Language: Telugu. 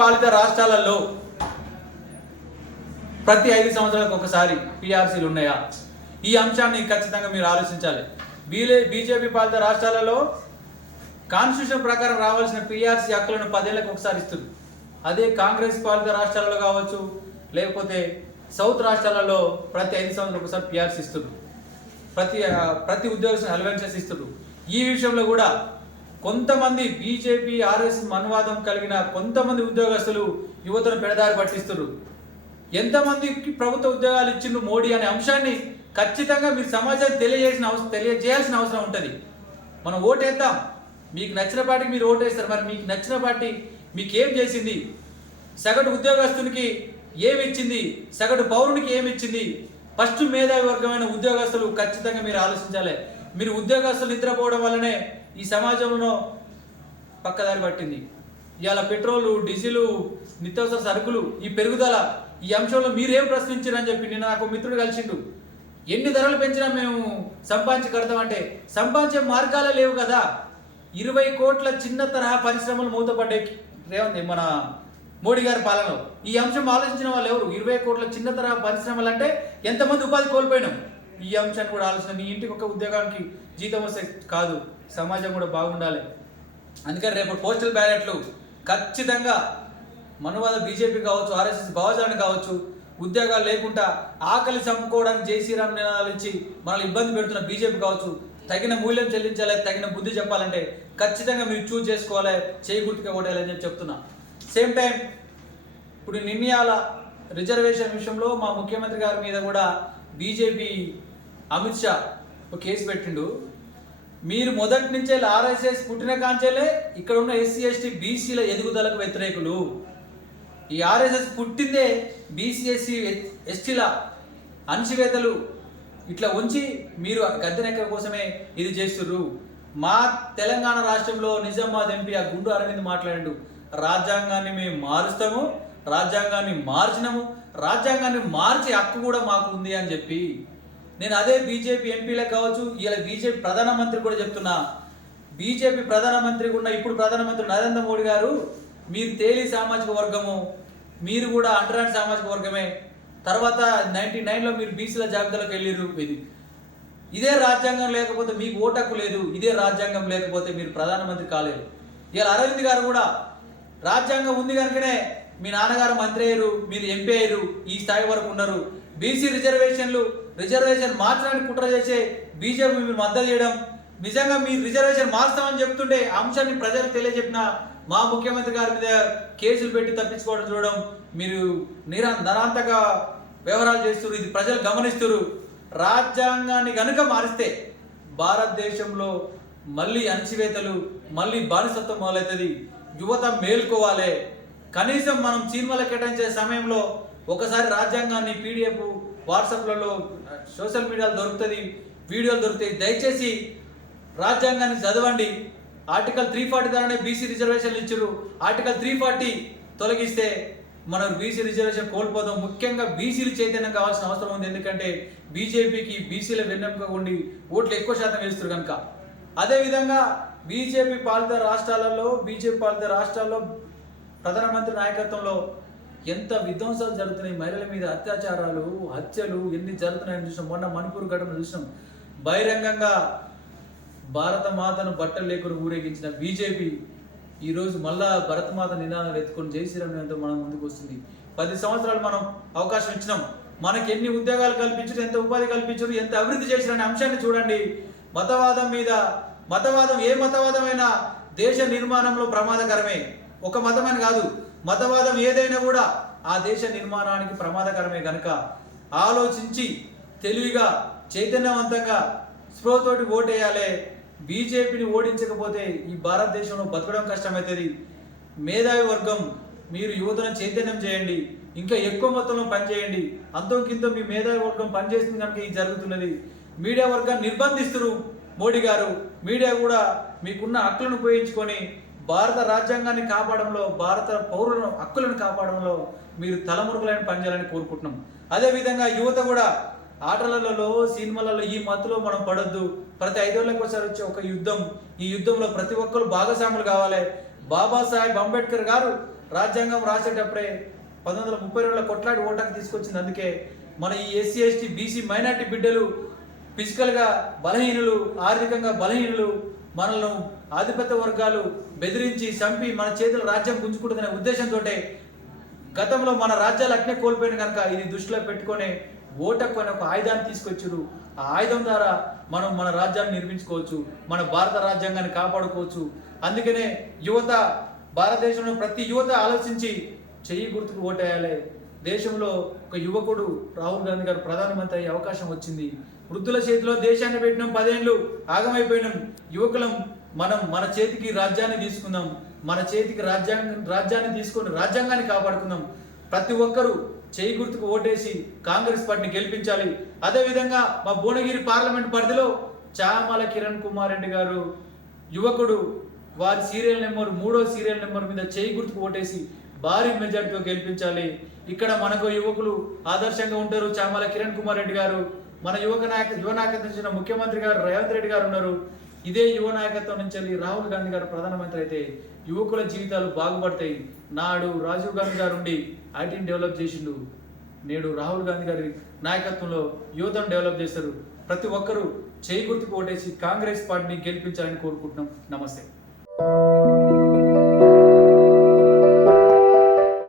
పాలిత రాష్ట్రాలలో ప్రతి 5 సంవత్సరాలకు ఒకసారి పిఆర్సీలు ఉన్నాయా? ఈ అంశాన్ని ఖచ్చితంగా మీరు ఆలోచించాలి. బీజేపీ పాలిత రాష్ట్రాలలో కాన్స్టిట్యూషన్ ప్రకారం రావాల్సిన పిఆర్సీ హక్కులను 10 ఏళ్లకు ఒకసారి ఇస్తుంది. అదే కాంగ్రెస్ పాలిత రాష్ట్రాలలో కావచ్చు, లేకపోతే సౌత్ రాష్ట్రాలలో ప్రతి 5 సంవత్సరాలకు ఒకసారి పిఆర్సీ ఇస్తుంది. ప్రతి ఉద్యోగస్తులకు అలవెన్సెస్ ఇస్తుంది. ఈ విషయంలో కూడా కొంతమంది బీజేపీ ఆర్ఎస్ మనువాదం కలిగిన కొంతమంది ఉద్యోగస్తులు యువతను పెడదారి పట్టిస్తున్నారు. ఎంతమందికి ప్రభుత్వ ఉద్యోగాలు ఇచ్చిండ్రు మోడీ అనే అంశాన్ని ఖచ్చితంగా మీరు సమాజానికి తెలియజేయాల్సిన అవసరం ఉంటుంది. మనం ఓటేద్దాం, మీకు నచ్చిన పార్టీకి మీరు ఓటేస్తారు. మరి మీకు నచ్చిన పార్టీ మీకు ఏం చేసింది? సగటు ఉద్యోగస్తునికి ఏమి ఇచ్చింది? సగటు పౌరునికి ఏమి ఇచ్చింది? ఫస్ట్ మేధావి వర్గమైన ఉద్యోగస్తులు ఖచ్చితంగా మీరు ఆలోచించాలి. మీరు ఉద్యోగస్తులు నిద్రపోవడం వల్లనే ఈ సమాజంలో పక్కదారి పట్టింది. ఇవాళ పెట్రోలు, డీజిలు, నిత్యావసర సరుకులు ఈ పెరుగుదల, ఈ అంశంలో మీరేం ప్రశ్నించారని చెప్పి నిన్న నాకు మిత్రుడు కలిసిండు. ఎన్ని ధరలు పెంచినా మేము సంపాదించి కడతామంటే సంపాదించే మార్గాలే లేవు కదా. 20 కోట్ల చిన్న తరహా పరిశ్రమలు మూతపడ్డాయి మన మోడీ గారి పాలనలో. ఈ అంశం ఆలోచించిన వాళ్ళు ఎవరు? 20 కోట్ల చిన్న తరహా పరిశ్రమలు అంటే ఎంతమంది ఉపాధి కోల్పోయినాం? ఈ అంశాన్ని కూడా ఆలోచన. మీ ఇంటికి ఒక ఉద్యోగానికి జీతం వస్తే కాదు, సమాజం కూడా బాగుండాలి. అందుకని రేపు పోస్టల్ బ్యాలెట్లు ఖచ్చితంగా మనువాద బీజేపీ కావచ్చు, ఆర్ఎస్ఎస్ భావజాలను కావచ్చు, ఉద్యోగాలు లేకుండా ఆకలి చంపుకోవడానికి జై శ్రీరామ్ నినాదాలు ఇచ్చి మనల్ని ఇబ్బంది పెడుతున్న బీజేపీ కావచ్చు, తగిన మూల్యం చెల్లించాలి, తగిన బుద్ధి చెప్పాలంటే ఖచ్చితంగా మీరు చూజ్ చేసుకోవాలి, చేయి గుర్తుగా ఓటేయాలని చెప్పి చెప్తున్నా. సేమ్ టైం ఇప్పుడు నిర్ణయాల రిజర్వేషన్ విషయంలో మా ముఖ్యమంత్రి గారి మీద కూడా బీజేపీ అమిత్ షా ఒక కేసు పెట్టిండు. మీరు మొదటి నుంచే ఆర్ఎస్ఎస్ పుట్టిన కాంచేలే ఇక్కడ ఉన్న ఎస్సీ ఎస్టీ బీసీల ఎదుగుదలకు వ్యతిరేకులు. ఈ ఆర్ఎస్ఎస్ పుట్టిందే బీసీ ఎస్సీ ఎస్టీల అణచివేతలు ఇట్లా ఉంచి మీరు గద్దెనెక్క కోసమే ఇది చేస్తుర్రు. మా తెలంగాణ రాష్ట్రంలో నిజామాబాద్ ఎంపీ ఆ గుండు అరవింద్ మాట్లాడాడు, రాజ్యాంగాన్ని మేము మారుస్తాము, రాజ్యాంగాన్ని మార్చినాము, రాజ్యాంగాన్ని మార్చే హక్కు కూడా మాకు ఉంది అని చెప్పి. నేను అదే బీజేపీ ఎంపీలకు కావచ్చు, ఇలా బీజేపీ ప్రధానమంత్రి కూడా చెప్తున్నా. బీజేపీ ప్రధానమంత్రి ఉన్న ఇప్పుడు ప్రధానమంత్రి నరేంద్ర మోడీ గారు, మీరు తేలి సామాజిక వర్గము, మీరు కూడా అంటరాని సామాజిక వర్గమే. తర్వాత 99లో మీరు బీసీల జాబితాలోకి వెళ్ళిరు. ఇదే రాజ్యాంగం లేకపోతే మీకు ఓటకు లేదు, ఇదే రాజ్యాంగం లేకపోతే మీరు ప్రధానమంత్రి కాలేరు. ఇలా అరవింద్ గారు కూడా రాజ్యాంగం ఉంది కనుకనే మీ నాన్నగారు మంత్రి అయ్యారు, మీరు ఎంపీ అయ్యారు, ఈ స్థాయి వరకు ఉన్నారు. బీసీ రిజర్వేషన్ మార్చడానికి కుట్ర చేసే బీజేపీ మీరు మద్దతు చేయడం, నిజంగా మీరు రిజర్వేషన్ మార్స్తామని చెప్తుంటే అంశాన్ని ప్రజలకు తెలియజెప్పిన మా ముఖ్యమంత్రి గారి మీద కేసులు పెట్టి తప్పించుకోవడం చూడడం, మీరు నరాంతక వ్యవహారాలు చేస్తున్నారు. ఇది ప్రజలు గమనిస్తున్నారు. రాజ్యాంగాన్ని కనుక మారిస్తే భారతదేశంలో మళ్ళీ అణచివేతలు, మళ్ళీ బానిసత్వం మొదలవుతుంది. యువత మేల్కోవాలి. కనీసం మనం సినిమాలు కేటాయించే సమయంలో ఒకసారి రాజ్యాంగాన్ని పీడిఎఫ్ వాట్సాప్లలో సోషల్ మీడియాలో దొరుకుతుంది, వీడియోలు దొరుకుతాయి. దయచేసి రాజ్యాంగాన్ని చదవండి. ఆర్టికల్ 340 ద్వారానే బీసీ రిజర్వేషన్లు ఇచ్చారు. ఆర్టికల్ 340 తొలగిస్తే మనం బీసీ రిజర్వేషన్ కోల్పోదాం. ముఖ్యంగా బీసీలు చైతన్యం కావాల్సిన అవసరం ఉంది. ఎందుకంటే బీజేపీకి బీసీల వెన్నెముక ఉండి ఓట్లు ఎక్కువ శాతం వేస్తారు కనుక. అదేవిధంగా బీజేపీ పాలిత రాష్ట్రాల్లో ప్రధానమంత్రి నాయకత్వంలో ఎంత విధ్వంసాలు జరుగుతున్నాయి, మహిళల మీద అత్యాచారాలు, హత్యలు ఎన్ని జరుగుతున్నాయని చూసినాం. మొన్న మణిపూర్ ఘటన చూసినాం. బహిరంగంగా భారత మాతను బట్టలు లేకుండా ఊరేగించిన బీజేపీ ఈరోజు మళ్ళా భరతమాత నినాదాలు ఎత్తుకొని జై శ్రీరామ్ నినాదంతో మనం ముందుకు వస్తుంది. 10 సంవత్సరాలు మనం అవకాశం ఇచ్చినాం. మనకి ఎన్ని ఉద్యోగాలు కల్పించారు, ఎంత ఉపాధి కల్పించారు, ఎంత అభివృద్ధి చేసిన అనే అంశాన్ని చూడండి. మతవాదం ఏ మతవాదమైనా దేశ నిర్మాణంలో ప్రమాదకరమే. ఒక మతమని కాదు, మతవాదం ఏదైనా కూడా ఆ దేశ నిర్మాణానికి ప్రమాదకరమే. కనుక ఆలోచించి తెలివిగా చైతన్యవంతంగా స్పృహతోటి ఓటేయాలి. బీజేపీని ఓడించకపోతే ఈ భారతదేశంలో బతకడం కష్టమవుతుంది. మేధావి వర్గం మీరు యువతను చైతన్యం చేయండి, ఇంకా ఎక్కువ మొత్తంలో పనిచేయండి. అంతకింత మీ మేధావి వర్గం పనిచేస్తుంది కనుక ఇది జరుగుతున్నది. మీడియా వర్గాన్ని నిర్బంధిస్తున్నారు మోడీ గారు. మీడియా కూడా మీకున్న హక్కులను ఉపయోగించుకొని భారత రాజ్యాంగాన్ని కాపాడంలో, భారత పౌరుల హక్కులను కాపాడంలో మీరు తలమురుగులను పనిచేయాలని కోరుకుంటున్నాం. అదేవిధంగా యువత కూడా ఆటలలో, సినిమాలలో ఈ మత్తులో మనం పడొద్దు. ప్రతి 5 ఏళ్లకు ఒకసారి వచ్చే ఒక యుద్ధం, ఈ యుద్ధంలో ప్రతి ఒక్కరు భాగస్వాములు కావాలి. బాబాసాహెబ్ అంబేద్కర్ గారు రాజ్యాంగం రాసేటప్పుడే 1932లో కొట్లాడి ఓటాకు తీసుకొచ్చింది. అందుకే మన ఈ ఎస్సీ ఎస్టీ బీసీ మైనార్టీ బిడ్డలు ఫిజికల్గా బలహీనులు, ఆర్థికంగా బలహీనులు, మనల్ని ఆధిపత్య వర్గాలు బెదిరించి చంపి మన చేతుల రాజ్యం గుంజుకుంటుందనే ఉద్దేశంతో గతంలో మన రాజ్యాలు అట్నే కోల్పోయిన కనుక ఇది దృష్టిలో పెట్టుకొని ఓటకు అనే ఒక ఆయుధాన్ని తీసుకొచ్చారు. ఆ ఆయుధం ద్వారా మనం మన రాజ్యాన్ని నిర్మించుకోవచ్చు, మన భారత రాజ్యాంగాన్ని కాపాడుకోవచ్చు. అందుకనే యువత, భారతదేశంలో ప్రతి యువత ఆలోచించి చెయ్యి గుర్తుకు ఓటేయాలి. దేశంలో ఒక యువకుడు రాహుల్ గాంధీ గారు ప్రధానమంత్రి అయ్యే అవకాశం వచ్చింది. వృద్ధుల చేతిలో దేశాన్ని పెట్టినాం, 10 ఏళ్ళు ఆగమైపోయినాం. యువకులం మనం మన చేతికి రాజ్యాన్ని తీసుకుందాం, మన చేతికి రాజ్యాన్ని తీసుకొని రాజ్యాంగాన్ని కాపాడుకుందాం. ప్రతి ఒక్కరూ చేయి గుర్తుకు ఓటేసి కాంగ్రెస్ పార్టీని గెలిపించాలి. అదేవిధంగా మా భువనగిరి పార్లమెంట్ పరిధిలో చామల కిరణ్ కుమార్ రెడ్డి గారు యువకుడు, వారి సీరియల్ నెంబర్ 3వ సీరియల్ నెంబర్ మీద చేయి గుర్తుకు ఓటేసి భారీ మెజార్టీతో గెలిపించాలి. ఇక్కడ మనకు యువకులు ఆదర్శంగా ఉంటారు. చామల కిరణ్ కుమార్ రెడ్డి గారు, మన యువ నాయకత్వం నుంచి ముఖ్యమంత్రి గారు రేవంత్ రెడ్డి గారు ఉన్నారు. ఇదే యువ నాయకత్వం నుంచి వెళ్ళి రాహుల్ గాంధీ గారు ప్రధానమంత్రి అయితే యువకుల జీవితాలు బాగుపడతాయి. నాడు రాజీవ్ గాంధీ గారు ఉండి ఐటీని డెవలప్ చేసిండు, నేడు రాహుల్ గాంధీ గారి నాయకత్వంలో యువతను డెవలప్ చేస్తారు. ప్రతి ఒక్కరూ చేయి గుర్తుకు ఓటేసి కాంగ్రెస్ పార్టీని గెలిపించాలని కోరుకుంటున్నాం. నమస్తే.